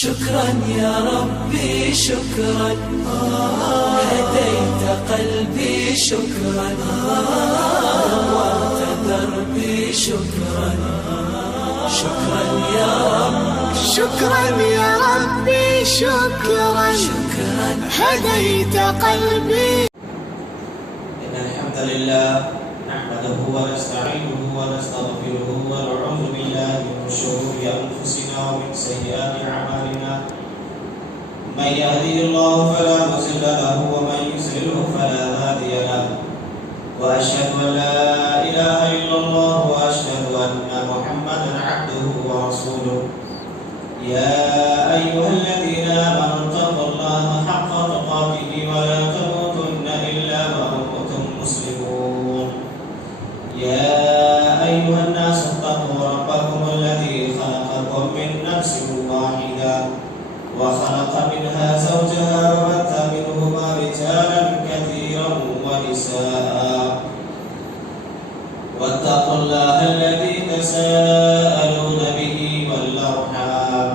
شكرا يا ربي شكرا هديت قلبي شكرا نورت دربي شكرا شكرا يا رب شكرا يا ربي شكرا هديت قلبي. إن الحمد لله نحمده ونستعينه ونستغفره ونعوذ بالله من شرور أنفسنا ومن سيئات أعمالنا. من يهده الله فلا مضل له ومن يضلل فلا هادي له. وأشهد أن لا إله إلا الله وأشهد أن محمدا عبده ورسوله. يا أيها الذين آمنوا اتقوا الله حق تقاته ولا تموتن إلا وأنتم مسلمون. يا أيها الناس اتقوا ربكم الذي خلقكم من نفس واحدة وخلق منها زوجها وبث منهما رجالا كثيرا ونساء. واتقوا الله الذي تساءلون به والأرحام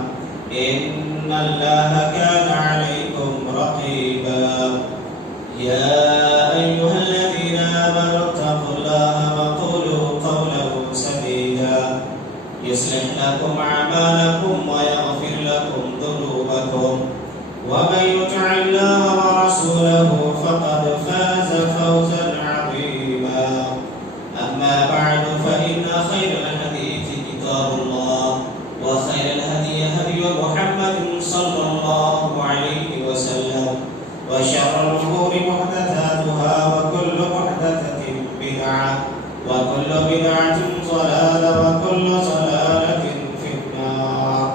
إن الله كان عليكم رقيبا. يا أيها الذين آمنوا اتقوا الله وقولوا قولا سديدا يصلح لكم أعمالكم ويغفر لكم ذنوبكم ومن يطع الله ورسوله فقد فاز فوزا عظيما. أما بعد فإن خير الحديث كتاب الله وخير الهدي هدي محمد صلى الله عليه وسلم وشر الأمور محدثاتها وكل محدثة بدعة وكل بدعة ضلالة وكل ضلالة في النار.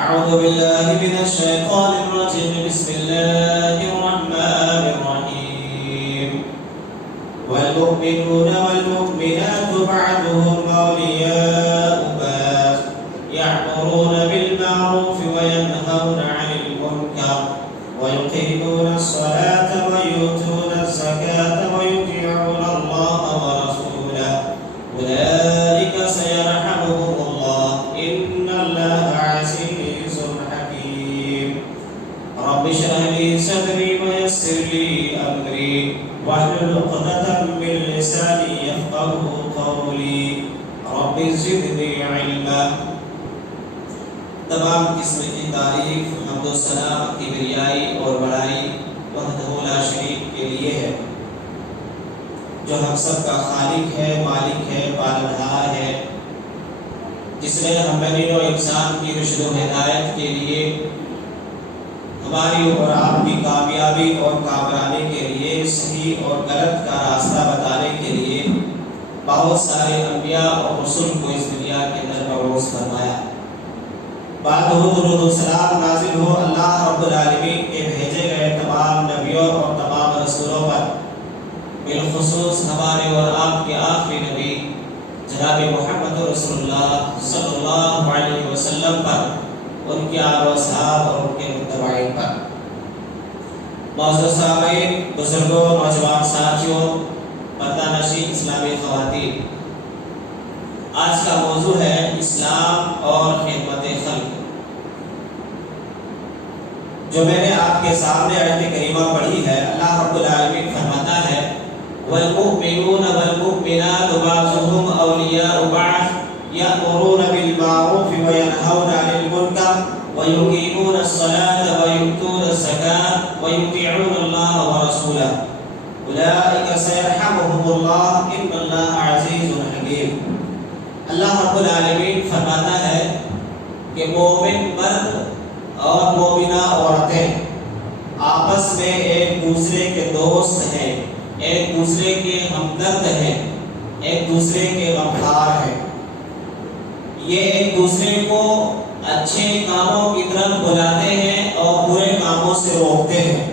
أعوذ بالله من الشيطان الرجيم. بسم الله الرحمن الرحيم. والمؤمنون والمؤمنات بعضهم أولياء بعض يأمرون بالمعروف وينهون عن المنكر ويقيمون الصلاة ويؤتون الزكاة ويطيعون الله ورسوله أولئك سيرحمهم الله إن الله عزيز حكيم. رب اشرح لي صدري ويسر لي أمري واحلل عقدة من لساني يفقهوا قولي رب زدني علما. تمام قسم کی تعریف حمد و ثنا کبریائی اور بڑائی وحدہ لا شریک کے لیے ہے جو ہم سب کا خالق ہے، مالک ہے، پالنہار ہے، جس نے ہمیں و انسان کی رشد و ہدایت کے لیے ہماری اور آپ کی کامیابی اور کامرانی کے لیے صحیح اور غلط کا راستہ بتانے کے لیے بہت سارے انبیاء اور رسول کو اس دنیا کے اندر مبعوث فرمایا. بعد درود و سلام نازل ہو اللہ رب العالمین کے بھیجے گئے تمام نبیوں اور تمام رسولوں پر، بالخصوص ہمارے اور آپ کے آخری نبی جناب محمد رسول اللہ صلی اللہ علیہ وسلم پر، ان کے آل و اصحاب اور ان کے متبعین پر. معزز سامعین، بزرگوں، نوجوان ساتھیوں، پردہ نشین اسلامی خواتین، آج کا موضوع ہے اسلام اور خدمت خلق. جو میں نے آپ کے سامنے آیت کریمہ پڑھی ہے، اللہ رب العالمین فرماتا ہے والمؤمنون والمؤمنات بعضهم اولیاء بعض یأمرون بالمعروف وینہون عن المنکر ویقیمون الصلاة ویؤتون الزکاة ویطیعون اللہ ورسولہ اولئک سیرحمهم اللہ ان اللہ عزیز حکیم. اللہ رب العالمین فرماتا ہے کہ مومن مرد اور مومنہ عورتیں آپس میں ایک دوسرے کے دوست ہیں، ایک دوسرے کے ہمدرد ہیں، ایک دوسرے کے غمخوار ہیں. یہ ایک دوسرے کو اچھے کاموں کی طرف بلاتے ہیں اور برے کاموں سے روکتے ہیں.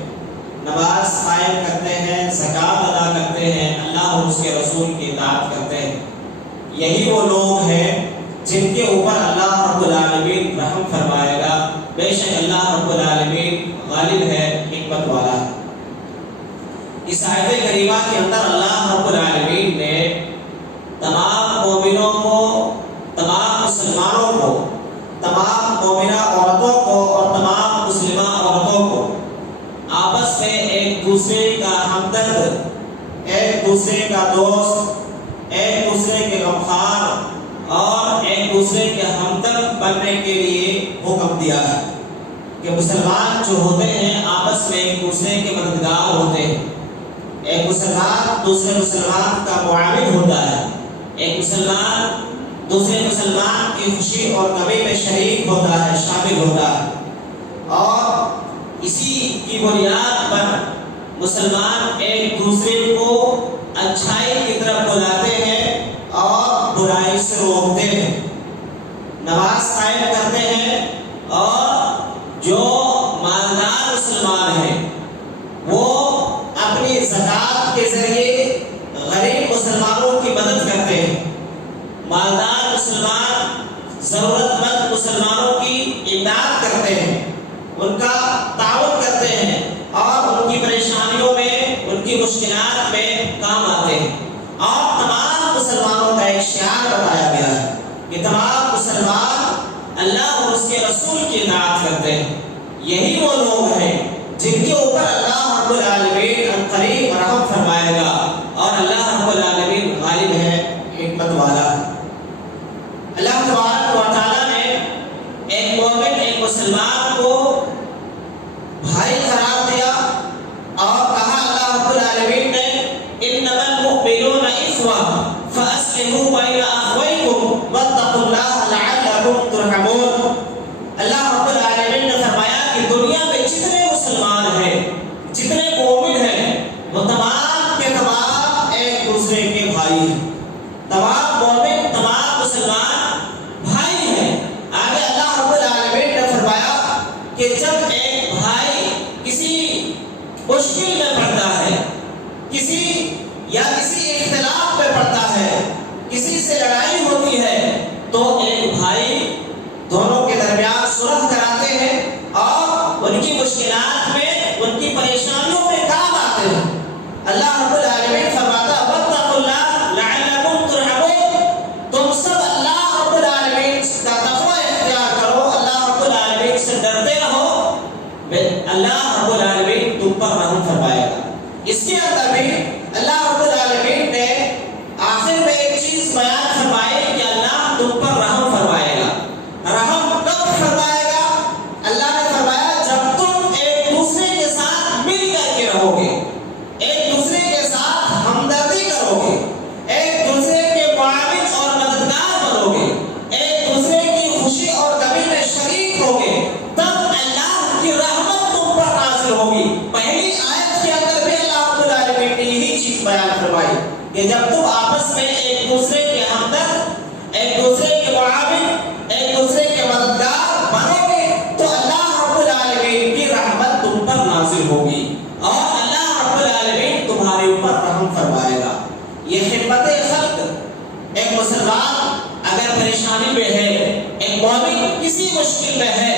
نماز قائم کرتے ہیں، زکوٰۃ ادا کرتے ہیں، اللہ اور اس کے رسول کی اطاعت کرتے ہیں. یہی وہ لوگ ہیں جن کے اوپر اللہ رب العالمین رحم فرمائے گا. بے شک اللہ رب العالمین غالب ہے، حکمت والا ہے. اس آیت کریمہ کے اندر اللہ رب العالمین نے تمام مومنوں کو، تمام مسلمانوں کو، تمام مومنہ عورتوں کو اور تمام مسلمہ عورتوں کو آپس میں ایک دوسرے کا ہمدرد، ایک دوسرے کا دوست، ایک دوسرے کے غمخوار اور ایک دوسرے کے ہمدرد بننے کے لیے حکم دیا ہے کہ مسلمان جو ہوتے ہیں آپس میں ایک دوسرے کے مددگار ہوتے ہیں. ایک مسلمان دوسرے مسلمان کا معاون ہوتا ہے، ایک مسلمان دوسرے مسلمان کی خوشی اور غمی میں شریک ہوتا ہے، شامل ہوتا ہے، اور اسی کی بنیاد پر مسلمان ایک دوسرے کو اچھائی کی طرف بلاتے ہیں اور برائی سے روکتے ہیں، نماز قائم کرتے ہیں، اور جو مالدار مسلمان ہیں وہ اپنی زکوٰۃ کے ذریعے غریب مسلمانوں کی مدد کرتے ہیں، مالدار مسلمان ضرورت مند مسلمانوں کی امداد کرتے ہیں، ان کا تعاون کرتے ہیں اور ان کی پریشانیوں میں، ان کی مشکلات میں کام آتے ہیں. اور تمام مسلمانوں کا ایک شعار بتایا گیا ہے کہ تمام مسلمان اللہ اور اس کے رسول کی اطاعت کرتے ہیں. یہی وہ لوگ ہیں جن کے اوپر اللہ رب العالمین عنقریب رحم فرمائے گا، اور اللہ رب العالمین غالب ہے، حکمت والا ہے. اللہ تبارک و تعالیٰ نے ایک مومن، ایک مسلمان کو بھائی قرار دیا اور کہا اللہ رب العالمین نے انما المؤمنون اخوہ فاصلحوا بین اخویکم واتقوا اللہ لعلکم ترحمون. اللہ رب العالمین نے فرمایا کہ دنیا میں جتنے مسلمان ہیں، جتنے مومن ہیں، وہ تمام کے تمام ایک دوسرے کے بھائی ہیں. تمام مومن، تمام مسلمان بھائی ہیں. آگے اللہ رب العالمین نے فرمایا کہ جب ایک بھائی کسی مشکل میں پڑتا ہے، کسی اختلاف میں پڑتا ہے، کسی سے لڑائی ہوتی ہے، تو ایک بھائی دونوں کے درمیان صلح کراتے ہیں اور ان کی مشکلات میں، ان کی پریشانیوں میں کام آتے ہیں. اللہ رب العالمین فرماتا ہے واتقوا اللہ لعلکم ترحمون، تم سب اللہ رب العالمین کا تقوی اختیار کرو، اللہ رب العالمین سے ڈرتے رہو، اللہ رب العالمین تم پر رحم فرمائے گا. اس کے اندر بھی اللہ رب العالمین نے آخر میں ایک چیز بیان فرمائی کہ اللہ تم پر رحم فرمائے گا. رحم کب فرمائے گا؟ اللہ نے فرمایا جب تم ایک دوسرے کے ساتھ مل کر کے رہو گے، ایک دوسرے کے ساتھ ہمدردی کرو گے، ایک دوسرے کے معاون اور مددگار بنو گے، ایک دوسرے کی خوشی اور غمی میں شریک ہوگے، تب اللہ کی رحمت تم پر نازل ہوگی. پہلی آیت کے اندر بھی اللہ رب العالمین نے یہی چیز بیان فرمائی کہ جب تم آپس میں ایک دوسرے کے ہمدرد، ایک دوسرے کے معاون، ایک دوسرے کے مددگار بنو گے تو اللہ رب العالمین کی رحمت تم پر نازل ہوگی اور اللہ رب العالمین تمہارے اوپر رحم فرمائے گا. یہ خدمت خلق. ایک مسلمان اگر پریشانی میں ہے، ایک مومن کسی مشکل میں ہے،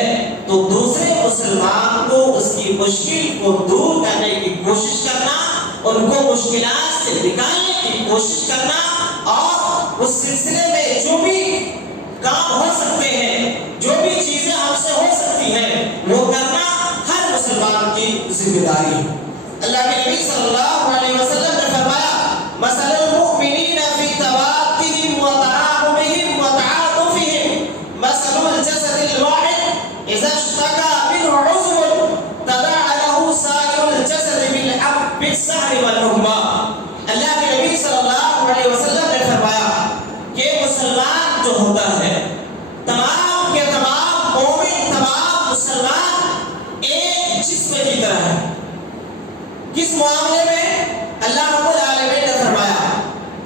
تو دوسرے مسلمان کو اس کی مشکل کو دور کرنے کی کوشش کرنا، ان کو مشکلات سے نکالنے کی کوشش کرنا، اور اس سلسلے میں جو بھی کام ہو سکتے ہیں، جو بھی چیزیں ہم سے ہو سکتی ہیں، وہ کرنا ہر مسلمان کی ذمہ داری ہے. اللہ کے نبی صلی اللہ علیہ وسلم نے فرمایا مثل المؤمنین فی توادهم وتراحمهم وتعاطفهم مثل الجسد الواحد اذا اشتكى منه عضو تداعى له سائر الجسد بالسهر والحمى. اللہ کے نبی صلی اللہ علیہ وسلم نے فرمایا کہ مسلمان جو ہوتا ہے، تمام کے تمام مومن، تمام مسلمان ایک جسم کی طرح ہے. کس معاملے میں؟ اللہ رب العالمین نے فرمایا،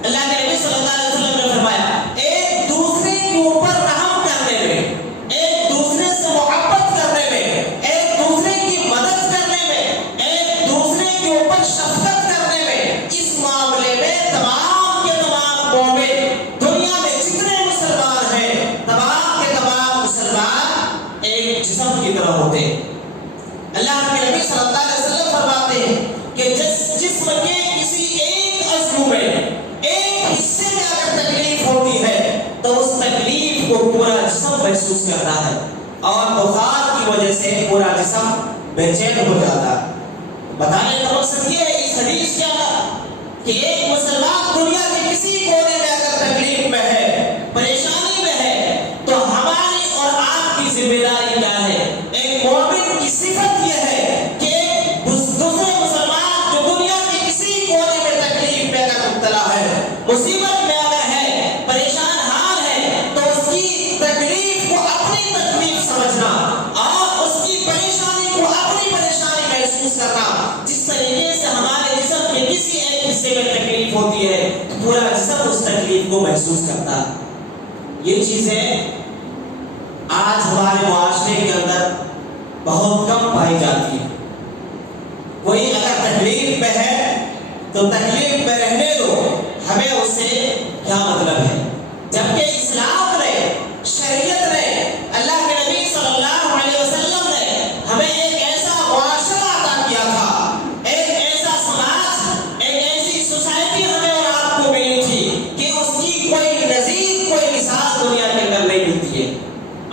اللہ کے نبی صلی اللہ علیہ وسلم نے فرمایا ایک دوسرے کے اوپر رحم کرنے میں، ایک دوسرے سے محبت کرنے میں، ایک دوسرے کی مدد کرنے میں، ایک دوسرے کے اوپر شفقت کرنے میں، اس معاملے میں تمام کے تمام مومن، دنیا میں جتنے مسلمان ہیں، تمام کے تمام مسلمان ایک جسم کی طرح ہوتے ہیں. اللہ کے نبی صلی اللہ علیہ وسلم فرماتے ہیں کہ جسم کے کسی ایک عضو میں، ایک حصے میں اگر تکلیف ہوتی ہے تو اس تکلیف کو پورا جسم محسوس کرتا ہے. اور بخار کی وجہ سے پورا جسم بے چین ہو جاتا ہے۔ بتانے کا مقصد یہ ہے اس حدیث کا کہ ایک مسلمان دنیا کے کسی کونے میں اگر تکلیف میں ہے، پریشانی میں ہے، تو ہماری اور آپ کی ذمہ داری کیا ہے؟ ایک مومن کی صفت یہ ہے کہ دوسرے مسلمان جو دنیا کے کسی کونے میں تکلیف میں اگر مبتلا ہے، مصیبت میں اگر ہے، پریشان حال ہے، تو اس کی تکلیف کو اپنی تکلیف سمجھنا اور اس کی پریشانی کو اپنی پریشانی محسوس کرنا۔ جس طریقے سے ہمارے جسم کے کسی ایک حصے میں تکلیف ہوتی ہے تو پورا جسم اس تکلیف کو محسوس کرتا ہے۔ یہ چیزیں آج ہمارے معاشرے کے اندر بہت کم پائی جاتی ہے۔ کوئی اگر تکلیف میں ہے تو تکلیف میں رہنے دو، ہمیں اس سے کیا مطلب ہے؟ جبکہ اسلام نے، شریعت نے، اللہ کے نبی صلی اللہ علیہ وسلم نے ہمیں ایک ایسا معاشرہ عطا کیا تھا، ایک ایسا سماج، ایک ایسی سوسائٹی ہمیں اور آپ کو ملی تھی کہ اس کی کوئی نظیر، کوئی مثال دنیا کے اندر نہیں ملتی ہے۔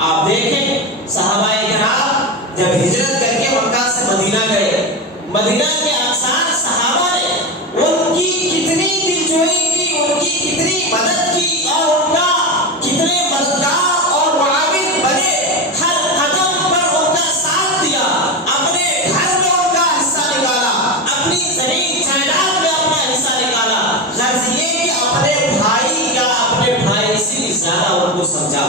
آپ دیکھیں صحابہ کرام جب ہجرت کر کے مکہ سے مدینہ گئے، مدینہ کے انصار صحابہ نے ان کی کتنی دلجوئی کی، ان کی کتنی مدد کی اور ان کا کتنے مددگار اور معاون بنے، ہر قدم پر ان کا ساتھ دیا، اپنے گھر میں ان کا حصہ نکالا، اپنی زمین جائیداد میں اپنا حصہ نکالا، غرض یہ کہ اپنے بھائی کا اپنے بھائی سے زیادہ ان کو سمجھا۔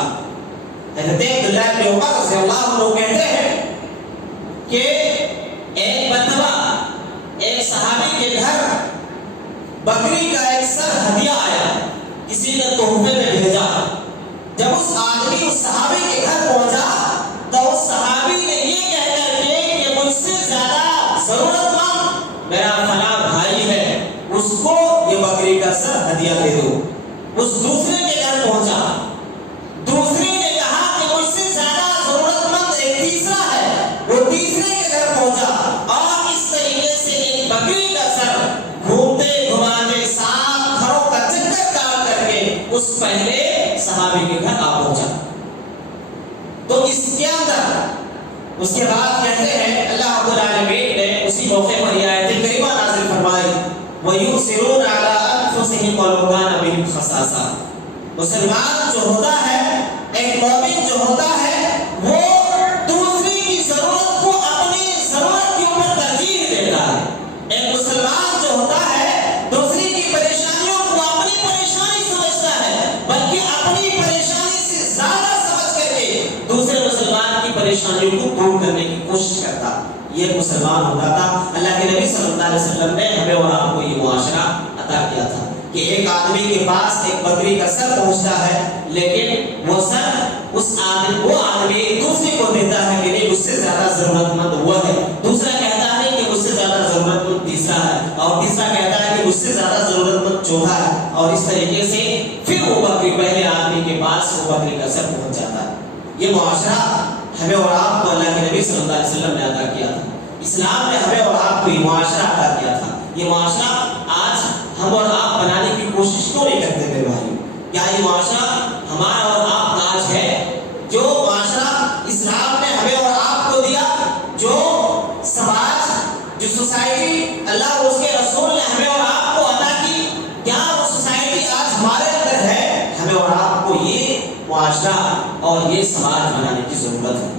حضرت عبداللہ بن عمر رضی اللہ عنہ کہتے ہیں کہ ایک مرتبہ ایک صحابی کے گھر بکری کا ایک سر ہدیہ آیا، کسی نے تحفے میں بھیجا۔ جب اس آدمی اس صحابی کے گھر پہنچا تو اس صحابی نے یہ کہہ کر کے کہ مجھ سے زیادہ ضرورت مند میرا فلاں بھائی ہے، اس کو یہ بکری کا سر ہدیہ دے دو۔ اس دوسرے کے گھر پہنچا، دوسرے نے کہا کہ مجھ سے زیادہ ضرورت مند ایک تیسرا ہے، وہ تیسرے کے گھر پہنچا، اور اس طریقے سے ایک بکری کا سر گھومتے گھماتے 7 گھروں کا چکر کاٹ کر کے اس پہلے صحابی کے گھر آ پہنچا۔ تو اس کے اندر اس کے بعد کہتے ہیں اللہ رب العالمین نے اسی موقع پر یہ آیت کریمہ نازل فرمائی، وَيُؤْثِرُونَ عَلَىٰ أَنفُسِهِمْ وَلَوْ كَانَ بِهِمْ خَصَاصَةٌ۔ مسلمان جو ہوتا ہے، ایک مومن جو ہوتا ہے، وہ دوسرے کی ضرورت کو اپنی ضرورت کے اوپر ترجیح دیتا ہے۔ ایک مسلمان جو ہوتا ہے دوسری کی پریشانیوں کو اپنی پریشانی سمجھتا ہے، بلکہ اپنی پریشانی سے زیادہ سمجھ کر کے دوسرے مسلمان کی پریشانیوں کو دور کرنے کی کوشش کرتا۔ یہ مسلمان ہوتا تھا۔ اللہ کے نبی صلی اللہ علیہ وسلم نے ہمیں اور آپ کو یہ معاشرہ عطا کیا تھا کہ ایک آدمی کے پاس ایک بکری کا سر پہنچتا ہے، لیکن وہ سر وہ آدمی دوسرے کو دیتا ہے کہ نہیں، مجھ سے زیادہ ضرورت مند ہوا ہے۔ دوسرا کہتا ہے کہ مجھ سے زیادہ ضرورت مند تیسرا ہے، اور تیسرا کہتا ہے کہ مجھ سے زیادہ ضرورت مند چوتھا ہے، اور اس طریقے سے پھر وہ بکری پہلے آدمی کے پاس وہ بکری کا سر پہنچ جاتا ہے۔ یہ معاشرہ ہمیں اور آپ کو اللہ کے نبی صلی اللہ علیہ وسلم نے عطا کیا تھا۔ اسلام نے ہمیں اور آپ کو یہ معاشرہ عطا کیا تھا۔ یہ معاشرہ آج ہم اور آپ بنانے کی کوشش کیوں نہیں کرتے میرے بھائی؟ کیا یہ معاشرہ ہمارا اور آپ کا آج ہے؟ جو معاشرہ اسلام نے ہمیں اور آپ کو دیا، جو سماج، جو سوسائٹی اللہ اور اس کے رسول نے ہمیں اور آپ کو عطا کی، کیا وہ سوسائٹی آج ہمارے اندر ہے؟ ہمیں اور آپ کو یہ معاشرہ اور یہ سماج بنانے کی ضرورت ہے۔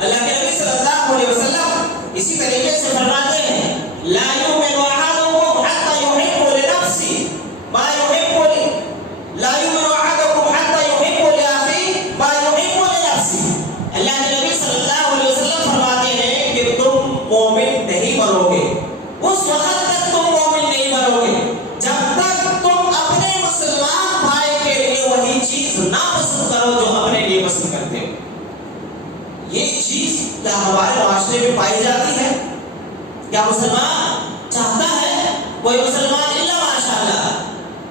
اللہ کے نبی صلی اللہ علیہ وسلم اسی طریقے سے فرماتے ہیں، لا يؤمن أحدكم حتى يحب لنفسه ما يحب لا يؤمن أحدكم حتى يحب لأخيه ما يحب لنفسه۔ اللہ کے نبی صلی اللہ علیہ وسلم فرماتے ہیں کہ تم مومن نہیں بنو گے، اس وقت تک تم مومن نہیں بنو گے جب تک تم اپنے مسلمان بھائی کے لیے وہی چیز نہ پسند کرو جو اپنے لیے پسند کرتے ہو۔ یہ چیز کیا ہمارے معاشرے میں پائی جاتی ہے؟ کیا مسلمان چاہتا ہے کوئی مسلمان الا ماشاءاللہ؟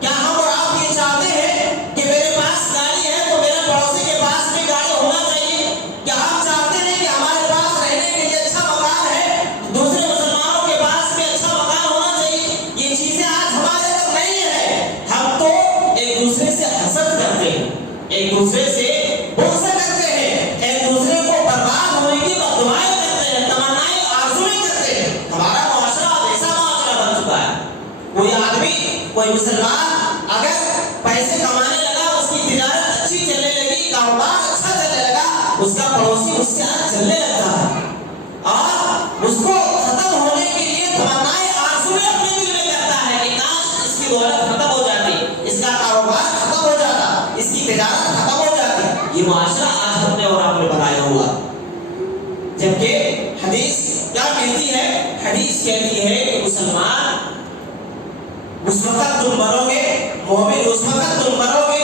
کیا ہم اور آپ یہ چاہتے ہیں کہ میرے پاس گاڑی ہے تو میرے پڑوسی کے پاس بھی گاڑی ہونا چاہیے؟ کیا ہم چاہتے ہیں کہ ہمارے پاس رہنے کے لیے اچھا مکان ہے، دوسرے مسلمانوں کے پاس بھی اچھا مکان ہونا چاہیے؟ یہ چیزیں آج ہمارے اندر نہیں ہے۔ ہم تو ایک دوسرے سے حسد کرتے ہیں، ایک دوسرے سے بغض کرتے ہیں، کوئی مسلمان اگر پیسے کمانے لگا، اس کی تجارت اچھی چلنے لگی، کاروبار اچھا چلنے لگا، اس کا پڑوسی اس کے ساتھ چلنے لگتا ہے اور اس کو ختم ہونے کے لیے تمنائیں آرزویں اپنے دل میں کرتا ہے کہ کاش اس کی دولت ختم ہو جاتی، اس کا کاروبار ختم ہو جاتا، اس کی تجارت ختم ہو جاتی۔ یہ معاشرہ آج ہم نے اور آپ نے بنایا ہوا، جبکہ حدیث کیا کہتی ہے؟ حدیث کہتی ہے کہ مسلمان اس وقت تم مرو گے، مومن اس وقت تم مرو گے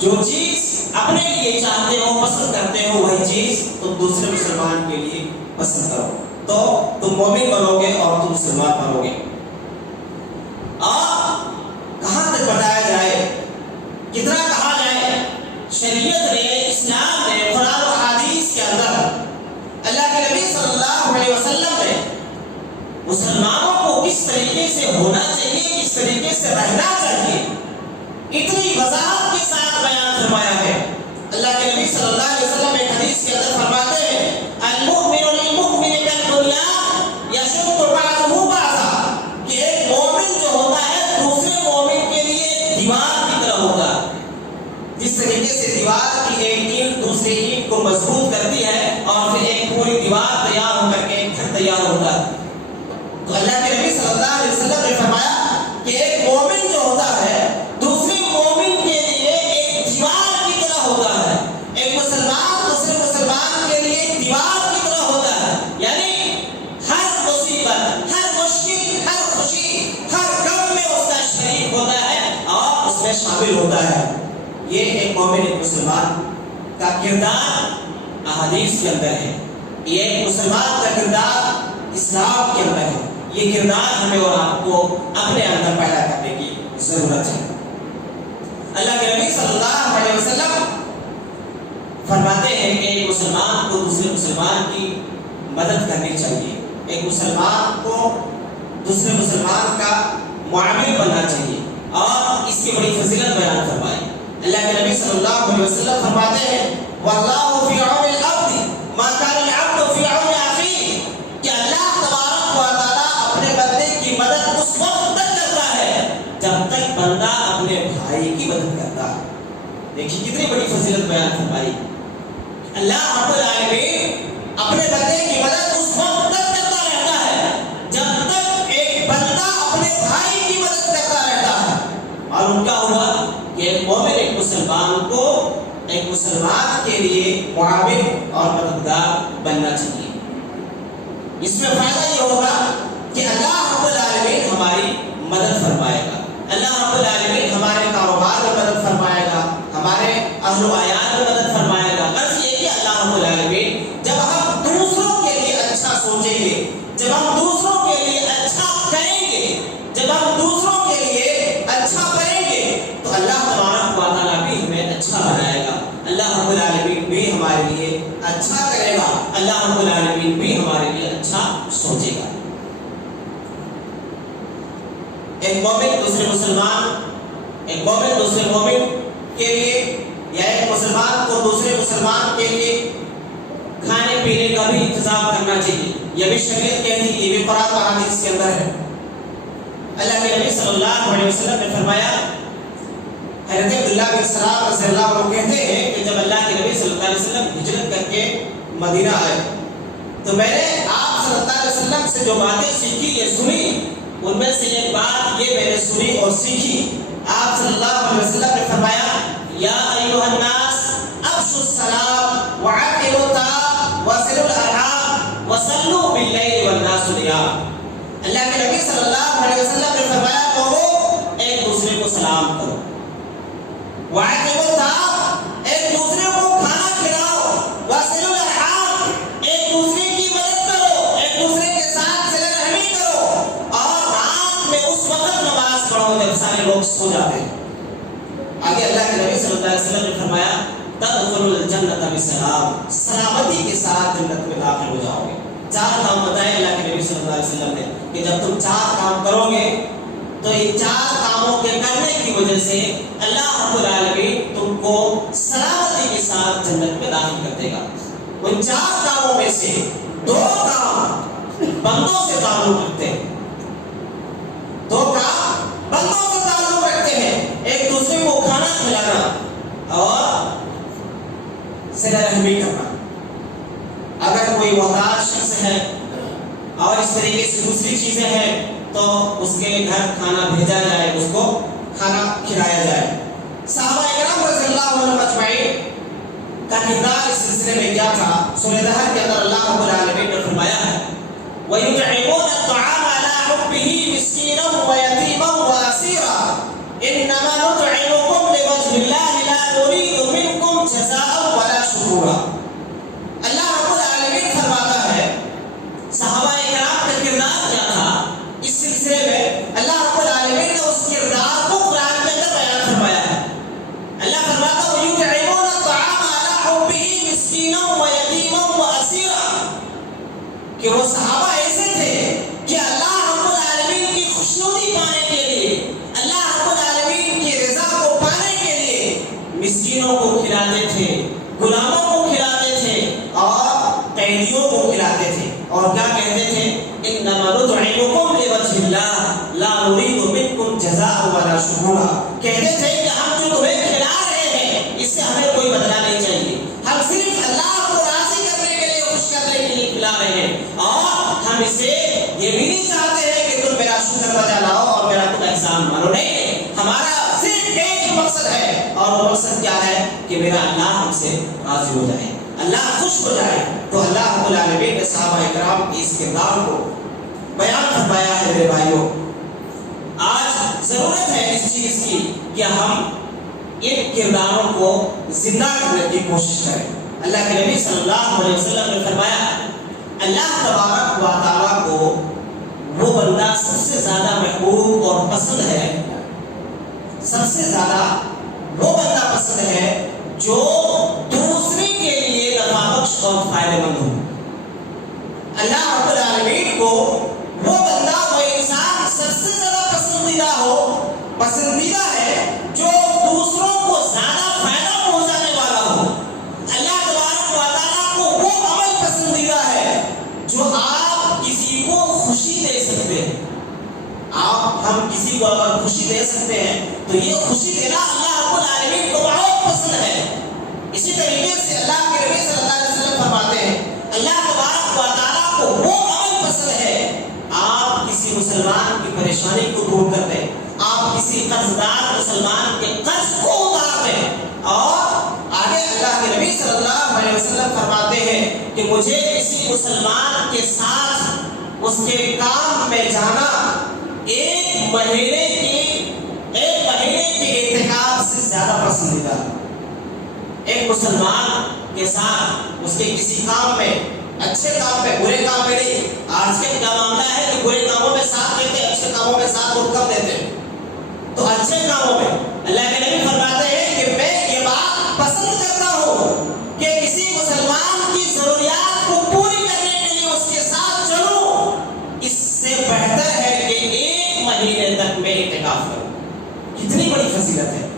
جو چیز اپنے لیے چاہتے ہو، پسند کرتے ہو، وہی چیز تم دوسرے مسلمان کے لیے پسند کرو تو تم مومن بنو گے اور تم مسلمان بنو گے۔ اور کہاں تک بتایا جائے، کتنا کہا جائے، شریعت نے، اسلام نے، قرآن و حدیث کے اندر اللہ کے نبی صلی اللہ علیہ وسلم نے مسلمانوں کو کس طریقے سے ہونا چاہیے، کس طریقے سے رہنا چاہیے، اتنی وضاحت کے ساتھ بیان فرمایا ہے۔ اللہ کے نبی صلی اللہ علیہ وسلم ایک حدیث کے اندر فرماتے ہیں المؤمن للمؤمن كالبنيان يشد بعضه بعضا، کہ ایک مومن جو ہوتا ہے دوسرے مومن کے لیے دیوار کی طرح ہوتا ہے۔ جس طریقے سے دیوار کی ایک اینٹ دوسری اینٹ کو مضبوط کرتی ہے اور پھر ایک پوری دیوار تیار ہو کر کے ایک گھر تیار ہوتا ہے، تو اللہ کے نبی صلی اللہ علیہ وسلم نے فرمایا کہ ایک مومن جو ہوتا ہے دوسرے مومن کے لیے ایک دیوار کی طرح ہوتا ہے، ایک مسلمان دوسرے مسلمان کے لیے ایک دیوار کی طرح ہوتا ہے، یعنی ہر مصیبت، ہر مشکل، ہر خوشی، ہر غم میں اس کا شریک ہوتا ہے اور اس میں شامل ہوتا ہے۔ یہ ایک مومن، ایک مسلمان کا کردار احادیث کے اندر ہے، یہ ایک مسلمان کا کردار اسلام کے اندر ہے۔ یہ کردار ہمیں اور آپ کو اپنے اندر پیدا کرنے کی ضرورت ہے۔ اللہ کے نبی صلی اللہ علیہ وسلم فرماتے ہیں کہ ایک مسلمان کو دوسرے مسلمان کی مدد کرنی چاہیے، ایک مسلمان کو دوسرے مسلمان کا معاون بننا چاہیے، اور اس کی بڑی فضیلت بیان فرمائی۔ اللہ کے نبی صلی اللہ علیہ وسلم فرماتے ہیں واللہ فی عون العبد ما کان العبد فی عون اخیہ، کہ اللہ تبارک و تعالی اپنے بندے کی مدد اس وقت تک کرتا ہے جب تک بندہ اپنے بھائی کی مدد کرتا ہے۔ دیکھیے کتنی بڑی فضیلت بیان فرمائی۔ اللہ رب العالمین اپنے بندے کی مدد اس وقت تک کرتا رہتا ہے جب تک ایک بندہ اپنے بھائی کی مدد کرتا رہتا ہے۔ معلوم کیا ہوا کہ ایک مومن ایک مسلمان کو ایک مسلمان کے لیے معاون اور مددگار بننا چاہیے۔ اس میں فائدہ یہ ہوگا کہ اللہ رب العالمین ہماری مدد فرمائے گا، اللہ رب العالمین ہمارے کاروبار میں مدد فرمائے گا، ہمارے اہل و عیال میں مدد فرمائے گا۔ غرض یہ کہ اللہ رب العالمین جب ہم دوسروں کے لیے اچھا سوچیں گے، جب ہم دوسروں کے لیے اچھا کریں گے، جب ہم دوسروں کے لیے اچھا کریں گے تو اللہ تبارک و تعالیٰ بھی ہمیں اچھا بنائے گا، اللہ رب العالمین بھی ہمارے لیے اچھا کرے گا، اللہ رب العالمین بھی ہمارے لیے اچھا سوچے گا۔ ایک مومن دوسرے مسلمان، ایک مومن دوسرے مومن کے لیے یا ایک مسلمان کو دوسرے مسلمان کے لیے کھانے پینے کا بھی انتظام کرنا چاہیے۔ یہ بھی شریعت کہتی ہے، یہ بھی قرآن و حدیث کے اندر ہے۔ اللہ کے نبی صلی اللہ علیہ وسلم نے فرمایا، حضرت عبداللہ بن سلام رضی اللہ عنہ کہتے ہیں کہ جب اللہ کے نبی صلی اللہ علیہ وسلم ہجرت کر کے مدینہ آئے تو میں نے آپ صلی اللہ علیہ وسلم سے جو باتیں سیکھی یا سنی، ان میں سے ایک بات یہ میں نے سنی اور سیکھی۔ آپ صلی اللہ علیہ وسلم نے فرمایا یا ایھا الناس افشوا السلام وعقلوا الطعام وصلوا الارحام وصلوا باللیل والناس نیام۔ اللہ کے نبی صلی اللہ علیہ وسلم نے فرمایا لوگوں ایک دوسرے کو سلام کرو، وعقلوا الطعام ایک دوسرے کو کھانا کھلاؤ، وصلوا الارحام ایک دوسرے کی مدد کرو، ایک دوسرے کے ساتھ صلہ رحمی کرو، اور رات میں اس وقت نماز پڑھو جب سارے لوگ سو جاتے ہیں۔ آگے اللہ کے نبی صلی اللہ علیہ وسلم نے فرمایا تدخلوا الجنۃ بسلام، سلامتی کے ساتھ جنت میں داخل ہو جاؤ گے۔ چار کام بتائے اللہ کے نبی صلی اللہ علیہ وسلم نے کہ جب تم چار کام کرو گے تو ان چار کاموں کے کرنے کی وجہ سے اللہ رب العالمین تم کو سلامتی کے ساتھ جنت میں داخل کر دے گا۔ ان چار کاموں میں سے دو کام بندوں سے تعلق رکھتے ہیں، دو کام بندوں سے تعلق نرمی کرنا. اگر کوئی محتاج شخص ہے اور اس طریقے سے دوسری چیزیں ہیں تو اس کے گھر کھانا بھیجا جائے, اس کو کھانا کھلایا جائے. صحابہ کرام رضی اللہ عنہم اجمعین کا کردار اس سلسلے میں کیا تھا؟ سورہ دہر کے اندر اللہ رب العالمین نے فرمایا ہے وَيُطْعِمُونَ الطَّعَامَ عَلَىٰ حُبِّهِ مِسْكِينًا وَيَتِيمًا وَأَسِيرًا إِنَّمَا نُطْعِمُكُمْ لِوَجْهِ اللَّهِ لَا نُرِيدُ مِنكُمْ جَزَاءً وَلَا شُكُورًا. اللہ رب العالمین فرماتا ہے صحابہ کرام کا کردار کیا تھا اس سلسلے میں. اللہ رب العالمین نے اس کردار کو قرآن کے اندر بیان فرمایا ہے. اللہ فرماتا ہے وَيُطْعِمُونَ الطَّعَامَ عَلَىٰ حُبِّهِ مِسْكِينًا وَيَتِيمًا وَأَسِيرًا کہ وہ صحابہ ایسے تھے کہ اللہ رب العالمین کی خوشنودی پانے کے لیے, اللہ رب العالمین کی رضا کو پانے کے لیے مسکینوں کو کھلاتے تھے, غلاموں کو کھلاتے تھے اور قیدیوں کو کھلاتے تھے. اور کیا کہتے تھے؟ انما نطعمکم لوجہ اللہ لا نريد منکم جزاء ولا شکورا. کہتے تھے کہ ہم جو تمہیں کھلا رہے ہیں اس سے ہمیں کوئی بدلہ نہیں چاہیے, ہم صرف اللہ کو راضی کرنے کے لیے, خوش کرنے کے لیے کھلا رہے ہیں, اور ہم اسے یہ بھی نہیں چاہتے ہیں کہ تم میرا شکر بجا لاؤ اور میرا کوئی احسان مانو. نہیں, ہمارا صرف ایک مقصد ہے, اور وہ مقصد کیا ہے کہ میرا اللہ ہم سے راضی ہو جائے, اللہ خوش ہو جائے. تو اللہ رب العالمین نے صحابہ کرام کی اس کردار کو بیان فرمایا ہے. میرے بھائیوں, آج ضرورت ہے اس چیز کی کہ ہم ان کرداروں کو زندہ کرنے کی کوشش کریں. اللہ کے نبی صلی اللہ علیہ وسلم نے فرمایا اللہ تبارک و تعالیٰ کو وہ بندہ سب سے زیادہ محبوب اور پسند ہے, سب سے زیادہ وہ بندہ پسند ہے جو دوسرے کے لیے نفع بخش اور فائدہ مند ہو. اللہ رب العالمین کو وہ بندہ, وہ انسان سب سے زیادہ پسندیدہ پسندیدہ ہے جو دوسروں کو زیادہ فائدہ پہنچانے والا ہو. اللہ تبارک و تعالیٰ کو وہ عمل پسندیدہ ہے جو آپ کسی کو خوشی دے سکتے ہیں. ہم کسی کو اگر خوشی دے سکتے ہیں تو یہ خوشی دینا اللہ رب العالمین کو بہت پسند ہے. اسی طریقے سے اللہ کے نبی صلی اللہ علیہ وسلم فرماتے ہیں اللہ تبارک و تعالیٰ کو وہ عمل پسند ہے آپ کسی مسلمان کی پریشانی کو دور کر دیں, آپ کسی قرضدار مسلمان کے قرض کو اتار دیں. اور آگے اللہ کے نبی صلی اللہ علیہ وسلم فرماتے ہیں کہ مجھے کسی مسلمان کے ساتھ اس کے کام میں جانا ایک مہینے کے اعتکاف سے زیادہ پسندیدہ ہے. ایک مسلمان کے ساتھ اس کے کسی کام میں, اچھے کام میں, برے کام میں نہیں. آج کل کیا معاملہ ہے کہ برے کاموں میں ساتھ دیتے, اچھے کاموں میں ساتھ بہت کم دیتے. تو اچھے کاموں میں اللہ کے نبی فرماتے ہیں کہ میں یہ بات پسند کرتا ہوں کہ کسی مسلمان کی ضروریات کو پوری کرنے کے لیے اس کے ساتھ چلوں, اس سے بہتر ہے کہ ایک مہینے تک میں اعتکاف کروں. کتنی بڑی فضیلت ہے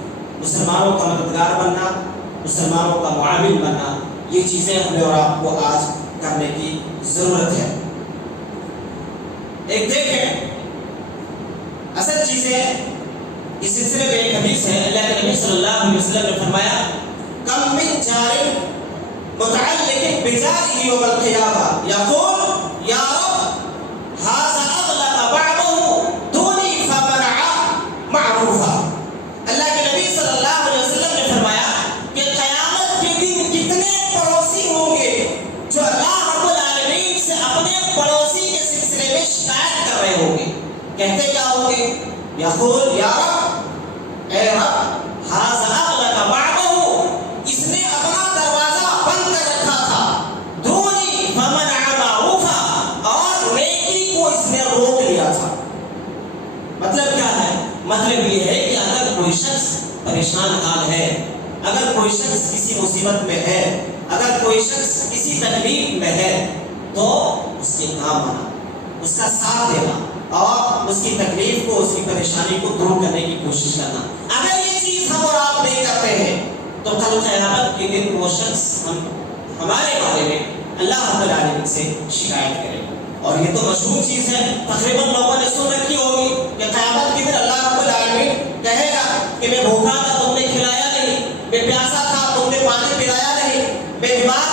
مسلمانوں کا مددگار بننا, مسلمانوں کا معاون بننا. یہ چیزیں ہمیں اور آپ کو آج کرنے کی ضرورت ہے. ایک دیکھیں اصل چیزیں اس سلسلے میں ایک حدیث ہے. اللہ کے نبی صلی اللہ علیہ وسلم نے فرمایا کم من جار متعلق بجارہ یوم القیامہ یقول یا رب ھذا اغلق بعضه دونی فمنع معروفا. اللہ کے نبی صلی اللہ علیہ وسلم نے فرمایا کہ قیامت کے دن کتنے پڑوسی ہوں گے جو اللہ رب العالمین سے اپنے پڑوسی کے سلسلے میں شکایت کر رہے ہوں گے. کہتے کیا ہوں گے؟ یقول یا رب, اے رب ھذا اغلق بعضه, اس نے اپنا دروازہ بند کر رکھا تھا, دونی فمنع معروفا, اور نیکی کو اس نے روک لیا تھا. مطلب کیا ہے؟ مطلب یہ ہے کہ اگر کوئی شخص پریشان حال ہے, اگر کوئی شخص کسی مصیبت میں ہے, اگر کوئی شخص کسی تکلیف میں ہے تو اس کے کام آنا, اس کا ساتھ دینا اور اس کی تکلیف کو, اس کی پریشانی کو دور کرنے کی کوشش کرنا. اگر یہ چیز ہم اور آپ نہیں کرتے ہیں تو کل قیامت کے دن وہ شخص ہمارے بارے میں اللہ رب العالمین سے شکایت کرے. اور یہ تو مشہور چیز ہے, تقریباً لوگوں نے سن رکھی ہوگی کہ قیامت کے دن اللہ رب العالمین کہے گا کہ میں بھوکا تھا تم نے کھلایا نہیں, میں پیاسا تھا تم نے پانی پلایا نہیں, میں بیمار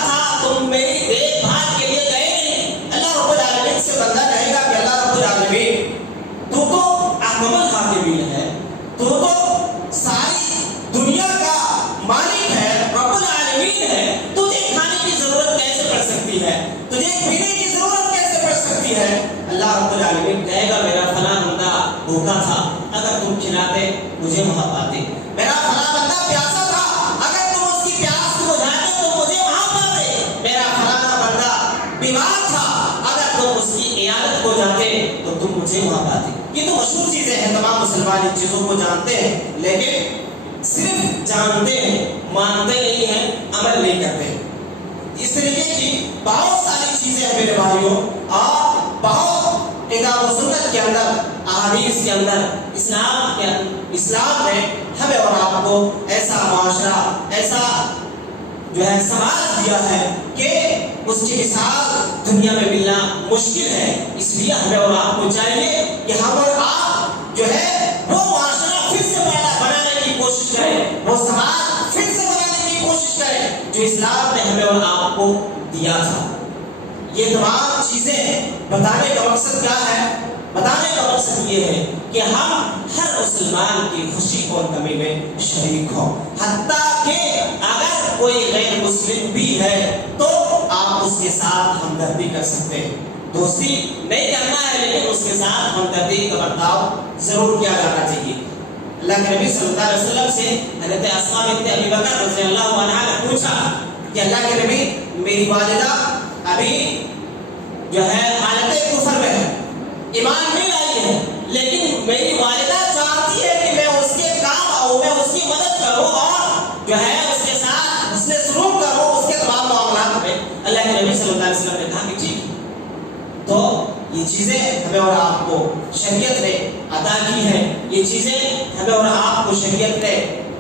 تجھے پینے کی ضرورت کیسے پڑ سکتی ہے؟ اللہ رب العالمین کہے گا میرا فلاں بندہ بھوکا تھا، اگر تم کھلاتے مجھے وہاں پاتے، میرا فلاں بندہ پیاسا تھا، اگر تم اس کی پیاس کو بجھاتے تو مجھے وہاں پاتے، میرا فلاں بندہ بیمار تھا، اگر تم اس کی عیادت کو جاتے تو تم مجھے وہاں پاتے۔ یہ تو مشہور چیزیں ہیں، تمام مسلمان ان چیزوں کو جانتے ہیں، لیکن صرف جانتے ہیں، مانتے نہیں ہیں، عمل نہیں کرتے۔ اس طریقے کی بہت ساری چیزیں ہیں میرے بھائیوں، اور بہت کتاب و سنت کے اندر، احادیث کے اندر، اسلام نے ہمیں اور آپ کو ایسا معاشرہ، ایسا جو ہے سماج دیا ہے کہ اس کی مثال دنیا میں ملنا مشکل ہے۔ اس لیے ہمیں اور آپ کو چاہیے کہ ہم اور آپ جو ہے وہ معاشرہ پھر سے بنانے کی کوشش کریں، وہ سماج پھر سے بنانے کی کوشش کریں جو اسلام نے ہمیں اور آپ کو دیا تھا۔ یہ تمام چیزیں بتانے کا مقصد کیا ہے؟ بتانے کا مقصد یہ ہے کہ ہم ہر مسلمان کی خوشی اور غمی میں شریک ہوں، حتیٰ کہ اگر کوئی غیر مسلم بھی ہے تو آپ اس کے ساتھ ہمدردی کر سکتے ہیں۔ دوستی نہیں کرنا ہے لیکن اس کے ساتھ ہمدردی کا برتاؤ ضرور کیا جانا چاہیے۔ اللہ کے نبی صلی اللہ علیہ وسلم سے حضرت اسماء بنت ابی بکر رضی اللہ عنہا نے پوچھا کہ اللہ کے نبی، میری والدہ ابھی جو ہے حالت کفر میں ہے، ایمان نہیں لائی ہے، لیکن میری والدہ چاہتی ہے کہ میں اس کے کام آؤں، میں اس کی مدد کروں اور جو ہے اس کے ساتھ اس نے سلوک کروں، اس کے تمام معاملات میں۔ اللہ کے نبی صلی اللہ علیہ وسلم نے کہا کہ ٹھیک ہے۔ تو یہ چیزیں ہمیں اور آپ کو شریعت نے عطا کی ہے، یہ چیزیں ہمیں اور آپ کو شریعت نے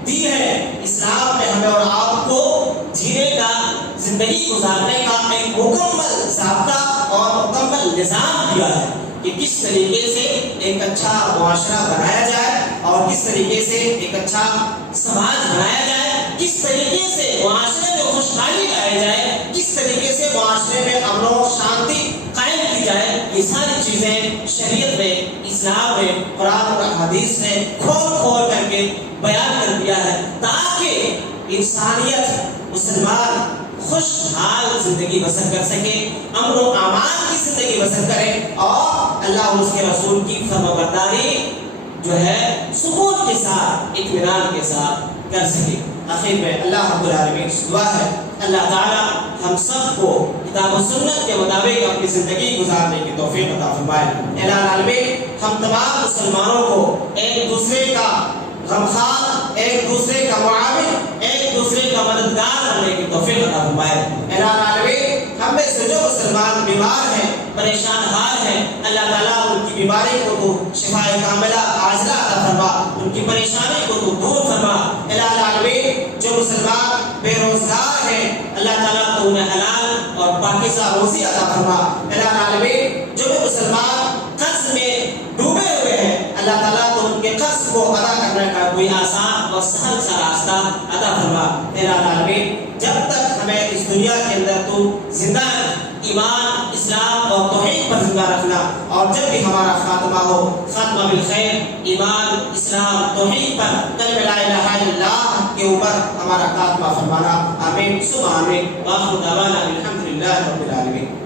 دی ہے۔ اسلام نے ہمیں اور آپ کو جینے کا، زندگی گزارنے کا ایک مکمل ضابطہ اور مکمل نظام دیا ہے کہ کس طریقے سے ایک اچھا معاشرہ بنایا جائے اور کس طریقے سے ایک اچھا سماج بنایا جائے، کس طریقے سے معاشرے میں خوشحالی لائی جائے، کس طریقے سے معاشرے میں امن و شانتی قائم کی جائے۔ یہ ساری چیزیں شریعت نے، اسلام نے، قرآن اور حدیث نے کھول کھول کر کے بیان کر دیا ہے تاکہ انسانیت، مسلمان خوشحال زندگی بسر کر سکے، امن و امان کی زندگی بسر کرے اور اللہ اور اس کے رسول کی فرمانبرداری جو ہے سکون کے ساتھ، اطمینان کے ساتھ کر سکے۔ آخر میں اللہ رب العالمین سے دعا ہے اللہ تعالیٰ ہم سب کو کتاب و سنت کے مطابق اپنی زندگی گزارنے کی توفیق عطا فرمائے۔ الہ العالمین ہم تمام مسلمانوں کو ایک دوسرے کا غمخوار، ایک دوسرے کا معاون، ایک دوسرے کا مددگار بننے کی توفیق عطا فرمائے۔ الہ العالمین ہم میں سے جو مسلمان بیمار ہیں، پریشان حال ہیں، اللہ تعالیٰ ان کی بیماری کو تو شفاء کاملہ عاجلہ عطا فرما، ان کی پریشانی کو تو دور فرما۔ الہ العالمین جو مسلمان بے روزگار ہیں، اللہ تعالیٰ تو انہیں حلال اور پاکیزہ روزی عطا فرما۔ الہ العالمین جو بھی مسلمان قرض میں ڈوبے ہوئے ہیں، اللہ تعالیٰ تو ان کے قرض کو ادا کرنے کا کوئی آسان اور سہل سا راستہ عطا فرما۔ الہ العالمین جب تک ہمیں اس دنیا کے اندر تو زندہ ایمان، اسلام اور توحید پر زندہ رکھنا، اور جب بھی ہمارا خاتمہ ہو خاتمہ بالخیر، ایمان، اسلام، توحید پر، کلمہ لا الہ الا اللہ کے اوپر ہمارا خاتمہ فرمانا۔ آمین ثم آمین۔ وآخر دعوانا الحمد للہ رب العالمین۔